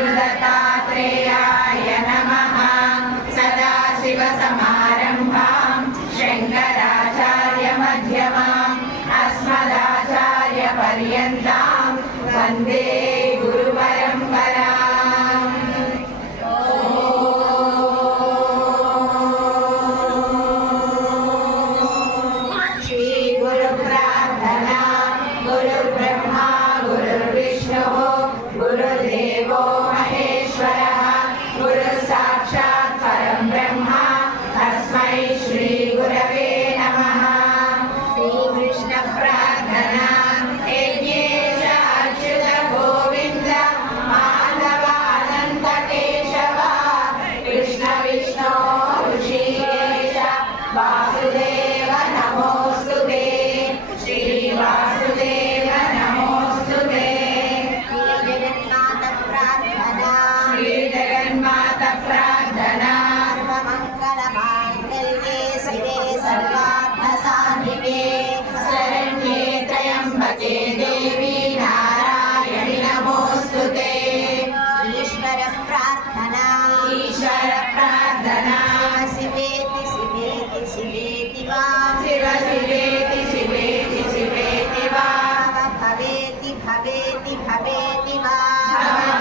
गुरुदत्तात्रेयाय नमः। सदाशिवसमारम्भां शङ्कराचार्यमध्यमाम् अस्मदाचार्यपर्यन्तां वन्दे गुरुपरम्पराम्। श्रीगुरुप्रार्थना। गुरुर्ब्रह्मा गुरुर्विष्णुः गुरुर्देवो महेश्वरः गुरुसाक्षात् परं ब्रह्म तस्मै श्रीगुरवे नमः। श्रीकृष्णप्रार्थना। यज्ञेश अच्युत गोविन्द माधव अनन्त केशव कृष्ण विष्णु ऋषिकेश वासुदेव नमोऽस्तुते। श्रीवासुदेव नमोऽस्तुते। श्रीजगन्माता प्रार्थना। सर्वमङ्गलमाङ्गल्ये शिवे सर्वार्थसाधिके शरण्ये त्र्यम्बके देवी नारायणि नमोऽस्तुते। ईश्वर प्रार्थना। ईश्वर प्रार्थना। शिवेति शिवेति शिवेति वा शिव शिवेति शिवेति शिवेति वा भवेति भवेति भवेति वा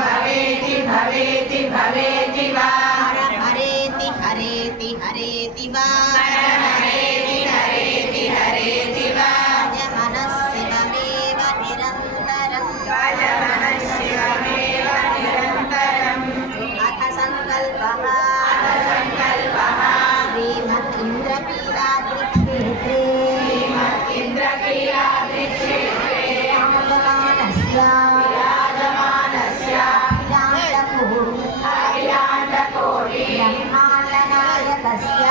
भवेति भवेति भवेति वा हरेति हरेति हरेति वा हरेति हरेति हरेति वा भज मनः शिवमेव निरन्तरम् भज मनः शिवमेव निरन्तरम्। अथ सङ्कल्पः श्रीमद्इन्द्रकीलाद्रिक्षेत्रे विराजमानस्य अखिलाण्डकोटि ब्रह्माण्डनायकस्य